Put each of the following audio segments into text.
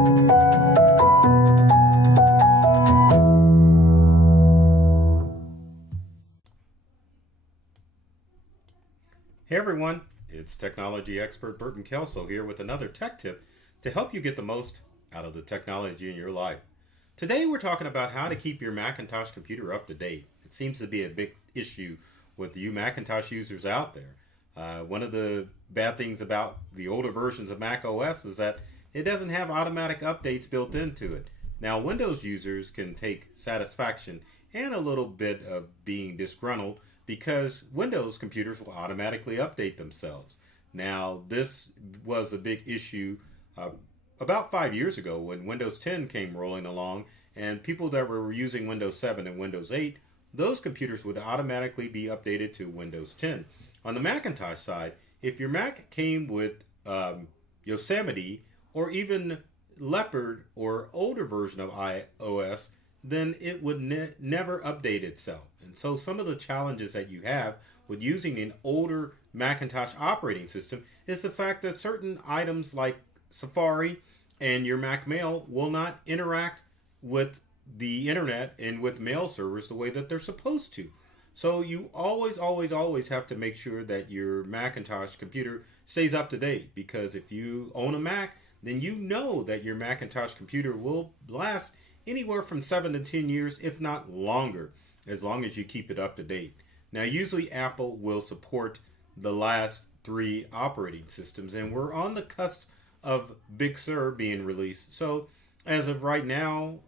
Hey everyone, it's technology expert Burton Kelso here with another tech tip to help you get the most out of the technology in your life. Today we're talking about how to keep your Macintosh computer up to date. It seems to be a big issue with you Macintosh users out there. One of the bad things about the older versions of Mac OS is that it doesn't have automatic updates built into it. Now Windows users can take satisfaction and a little bit of being disgruntled because Windows computers will automatically update themselves. Now, this was a big issue about 5 years ago when Windows 10 came rolling along, and people that were using Windows 7 and Windows 8, those computers would automatically be updated to Windows 10. On the Macintosh side, if your Mac came with Yosemite or even Leopard or older version of iOS, then it would never update itself. And so some of the challenges that you have with using an older Macintosh operating system is the fact that certain items like Safari and your Mac Mail will not interact with the internet and with mail servers the way that they're supposed to. So you always have to make sure that your Macintosh computer stays up to date, because if you own a Mac, then you know that your Macintosh computer will last anywhere from 7 to 10 years, if not longer, as long as you keep it up to date. Now, usually Apple will support the last 3 operating systems, and we're on the cusp of Big Sur being released. So, as of right now,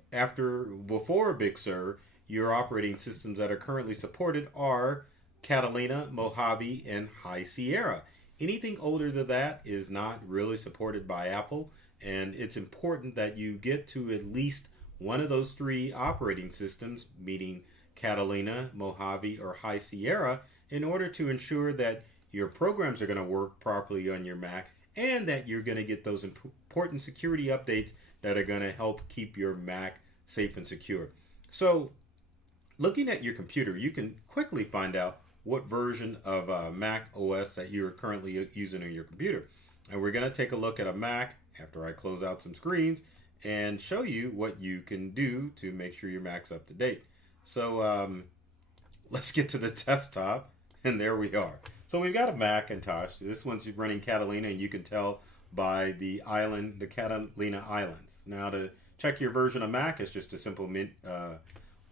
before Big Sur, your operating systems that are currently supported are Catalina, Mojave, and High Sierra. Anything older than that is not really supported by Apple, and it's important that you get to at least one of those 3 operating systems, meaning Catalina, Mojave, or High Sierra, in order to ensure that your programs are going to work properly on your Mac and that you're going to get those important security updates that are going to help keep your Mac safe and secure. So, looking at your computer, you can quickly find out what version of Mac OS that you're currently using on your computer. And we're going to take a look at a Mac after I close out some screens and show you what you can do to make sure your Mac's up to date. So let's get to the desktop, and there we are. So we've got a Macintosh. This one's running Catalina, and you can tell by the Catalina Islands. Now, to check your version of Mac, it's just a simple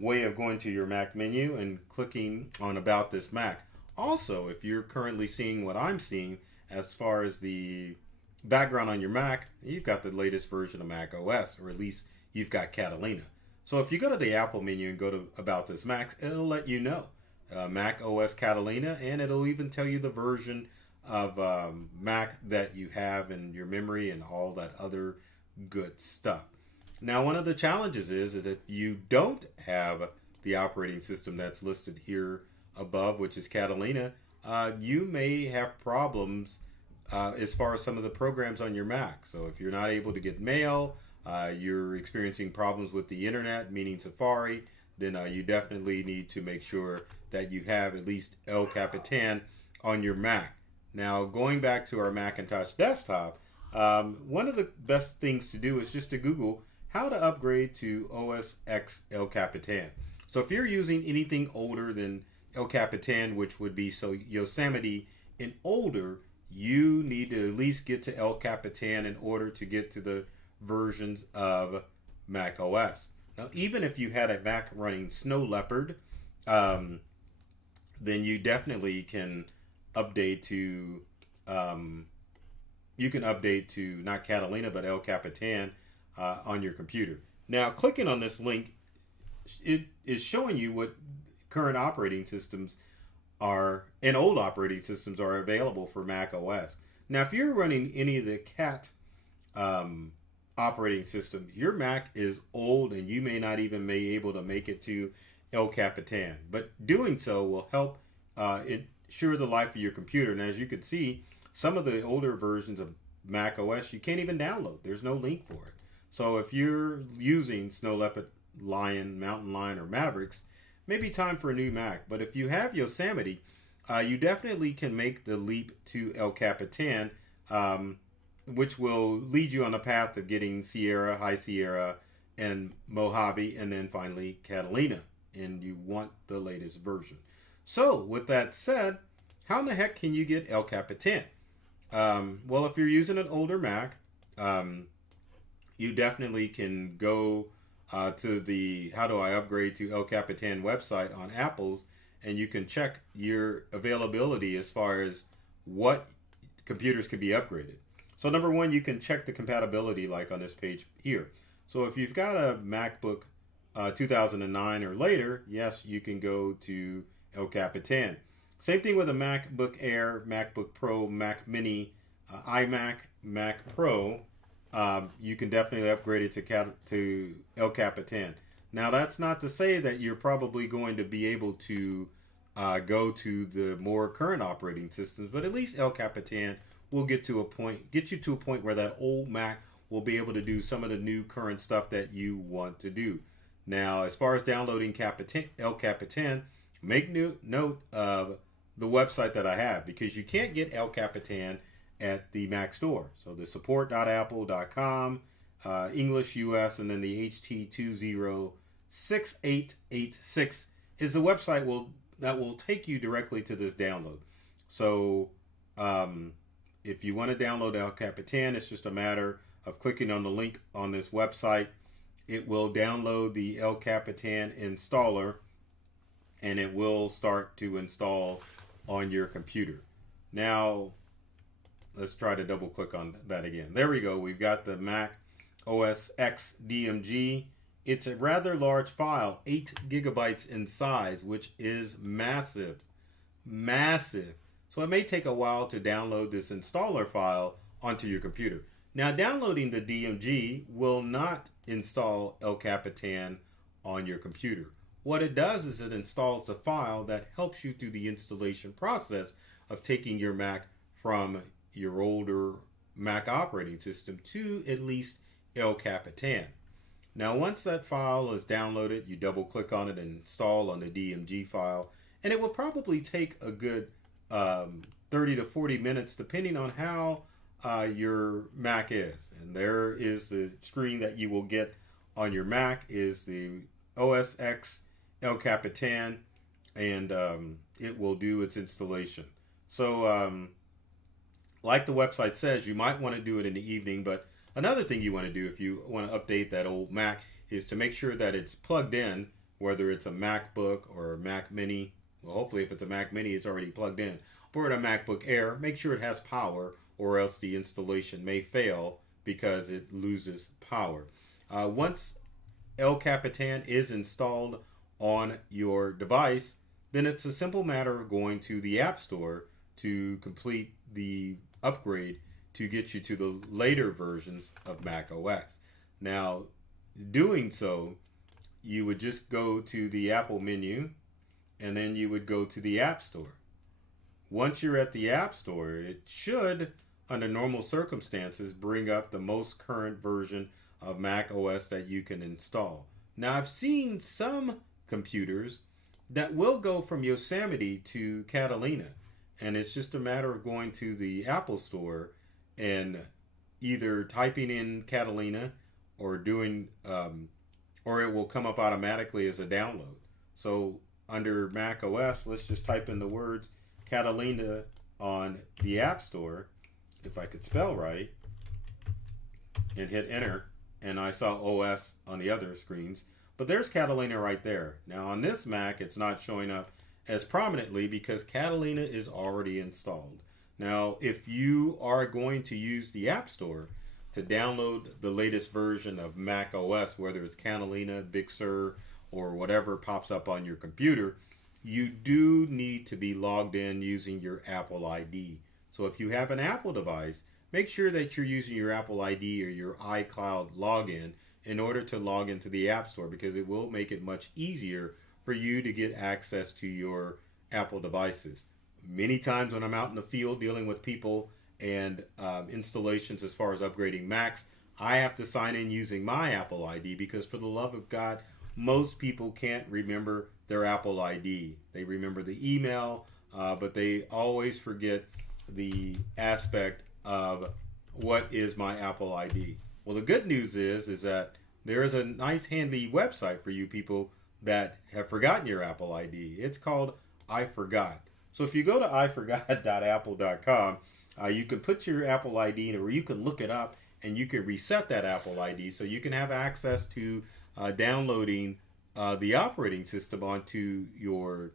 way of going to your Mac menu and clicking on About This Mac. Also, if you're currently seeing what I'm seeing as far as the background on your Mac, you've got the latest version of Mac OS, or at least you've got Catalina. So if you go to the Apple menu and go to About This Mac, it'll let you know Mac OS Catalina, and it'll even tell you the version of Mac that you have in your memory and all that other good stuff. Now, one of the challenges is if you don't have the operating system that's listed here above, which is Catalina, you may have problems as far as some of the programs on your Mac. So if you're not able to get mail, you're experiencing problems with the internet, meaning Safari, then you definitely need to make sure that you have at least El Capitan on your Mac. Now, going back to our Macintosh desktop, one of the best things to do is just to Google how to upgrade to OS X El Capitan. So if you're using anything older than El Capitan, which would be Yosemite and older, you need to at least get to El Capitan in order to get to the versions of Mac OS. Now, even if you had a Mac running Snow Leopard, then you definitely can update to not Catalina but El Capitan on your computer. Now, clicking on this link, it is showing you what current operating systems are and old operating systems are available for Mac OS. Now, if you're running any of the Cat operating system, your Mac is old and you may not even be able to make it to El Capitan. But doing so will help ensure the life of your computer. And as you can see, some of the older versions of Mac OS you can't even download. There's no link for it. So if you're using Snow Leopard, Lion, Mountain Lion, or Mavericks, maybe time for a new Mac. But if you have Yosemite, you definitely can make the leap to El Capitan which will lead you on the path of getting Sierra, High Sierra, and Mojave, and then finally Catalina. And you want the latest version. So, with that said, how in the heck can you get El Capitan? Well, if you're using an older Mac, you definitely can go to the How Do I Upgrade to El Capitan website on Apple's, and you can check your availability as far as what computers can be upgraded. So number one, you can check the compatibility like on this page here. So if you've got a MacBook 2009 or later, yes, you can go to El Capitan. Same thing with a MacBook Air, MacBook Pro, Mac Mini, iMac, Mac Pro. You can definitely upgrade it to El Capitan. Now, that's not to say that you're probably going to be able to go to the more current operating systems, but at least El Capitan will get you to a point where that old Mac will be able to do some of the new current stuff that you want to do. Now, as far as downloading El Capitan, make note of the website that I have, because you can't get El Capitan at the Mac store. So the support.apple.com, English US, and then the HT206886 is the website that will take you directly to this download. So if you want to download El Capitan, it's just a matter of clicking on the link on this website. It will download the El Capitan installer, and it will start to install on your computer. Now, let's try to double click on that again. There we go. We've got the Mac OS X DMG. It's a rather large file, 8 gigabytes in size, which is massive. Massive. So it may take a while to download this installer file onto your computer. Now, downloading the DMG will not install El Capitan on your computer. What it does is it installs the file that helps you through the installation process of taking your Mac from your older Mac operating system to at least El Capitan. Now, once that file is downloaded, you double click on it and install on the DMG file, and it will probably take a good 30 to 40 minutes depending on how your Mac is. And there is the screen that you will get on your Mac is the OS X El Capitan, and it will do its installation. So like the website says, you might want to do it in the evening, but another thing you want to do if you want to update that old Mac is to make sure that it's plugged in, whether it's a MacBook or a Mac Mini. Well, hopefully if it's a Mac Mini, it's already plugged in. Or a MacBook Air, make sure it has power, or else the installation may fail because it loses power. Once El Capitan is installed on your device, then it's a simple matter of going to the App Store to complete the upgrade to get you to the later versions of Mac OS. Now, doing so, you would just go to the Apple menu, and then you would go to the App Store. Once you're at the App Store, it should, under normal circumstances, bring up the most current version of Mac OS that you can install. Now, I've seen some computers that will go from Yosemite to Catalina, and it's just a matter of going to the Apple Store and either typing in Catalina or doing, or it will come up automatically as a download. So under Mac OS, let's just type in the words Catalina on the App Store, if I could spell right, and hit enter, and I saw OS on the other screens. But there's Catalina right there. Now on this Mac, it's not showing up as prominently because Catalina is already installed. Now, if you are going to use the App Store to download the latest version of Mac OS, whether it's Catalina, Big Sur, or whatever pops up on your computer, you do need to be logged in using your Apple ID. So if you have an Apple device, make sure that you're using your Apple ID or your iCloud login in order to log into the App Store, because it will make it much easier for you to get access to your Apple devices. Many times when I'm out in the field dealing with people and installations as far as upgrading Macs, I have to sign in using my Apple ID because, for the love of God, most people can't remember their Apple ID. They remember the email, but they always forget the aspect of what is my Apple ID? Well, the good news is that there is a nice handy website for you people that have forgotten your Apple ID. It's called I Forgot. So if you go to iforgot.apple.com, you can put your Apple ID in, or you can look it up and you can reset that Apple ID so you can have access to downloading the operating system onto your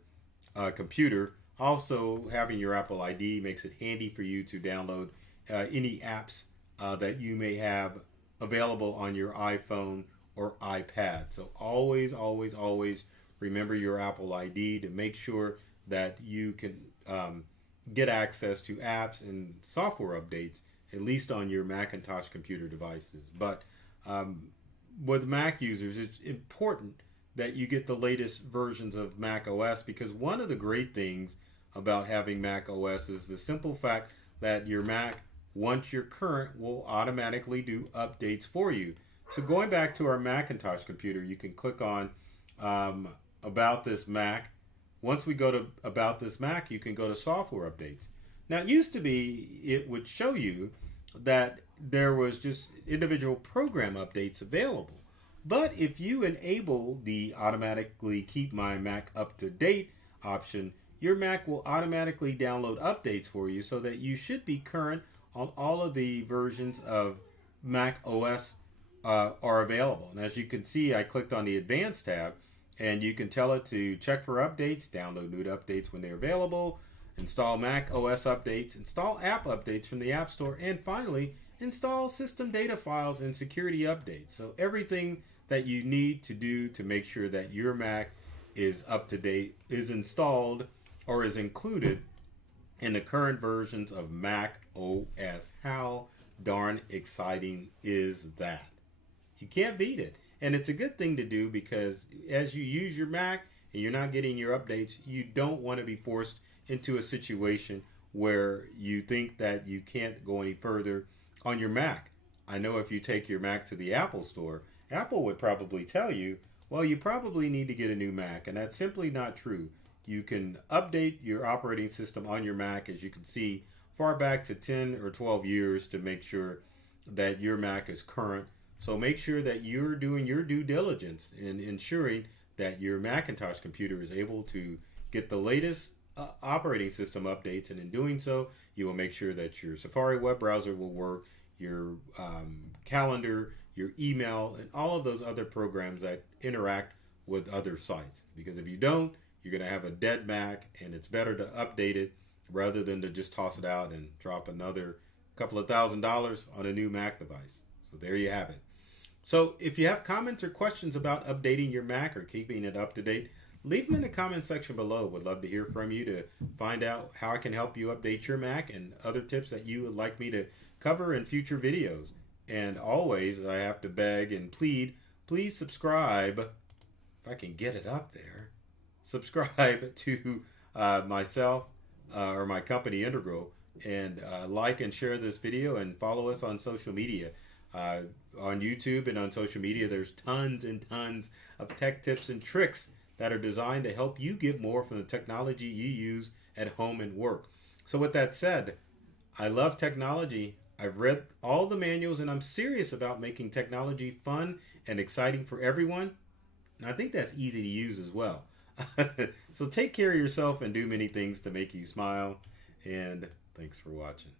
computer. Also, having your Apple ID makes it handy for you to download any apps that you may have available on your iPhone or iPad. So always, always, always remember your Apple ID to make sure that you can get access to apps and software updates, at least on your Macintosh computer devices. But with Mac users, it's important that you get the latest versions of Mac OS, because one of the great things about having Mac OS is the simple fact that your Mac, once you're current, will automatically do updates for you. So going back to our Macintosh computer, you can click on About This Mac. Once we go to About This Mac, you can go to Software Updates. Now, it used to be it would show you that there was just individual program updates available. But if you enable the automatically keep my Mac up to date option, your Mac will automatically download updates for you, so that you should be current on all of the versions of Mac OS are available. And as you can see, I clicked on the Advanced tab, and you can tell it to check for updates, download new updates when they're available, install Mac OS updates, install app updates from the App Store, and finally, install system data files and security updates. So everything that you need to do to make sure that your Mac is up to date is installed or is included in the current versions of Mac OS. How darn exciting is that? You can't beat it. And it's a good thing to do, because as you use your Mac and you're not getting your updates, you don't want to be forced into a situation where you think that you can't go any further on your Mac. I know if you take your Mac to the Apple Store, Apple would probably tell you, well, you probably need to get a new Mac. And that's simply not true. You can update your operating system on your Mac, as you can see, far back to 10 or 12 years to make sure that your Mac is current. So make sure that you're doing your due diligence in ensuring that your Macintosh computer is able to get the latest operating system updates. And in doing so, you will make sure that your Safari web browser will work, your calendar, your email, and all of those other programs that interact with other sites. Because if you don't, you're going to have a dead Mac, and it's better to update it rather than to just toss it out and drop another couple of $1,000s on a new Mac device. So there you have it. So if you have comments or questions about updating your Mac or keeping it up to date, leave them in the comment section below. Would love to hear from you to find out how I can help you update your Mac and other tips that you would like me to cover in future videos. And always, I have to beg and plead, please subscribe, if I can get it up there, subscribe to myself or my company Integral, and like and share this video, and follow us on social media. On YouTube and on social media, there's tons and tons of tech tips and tricks that are designed to help you get more from the technology you use at home and work. So with that said, I love technology. I've read all the manuals, and I'm serious about making technology fun and exciting for everyone. And I think that's easy to use as well. So take care of yourself and do many things to make you smile. And thanks for watching.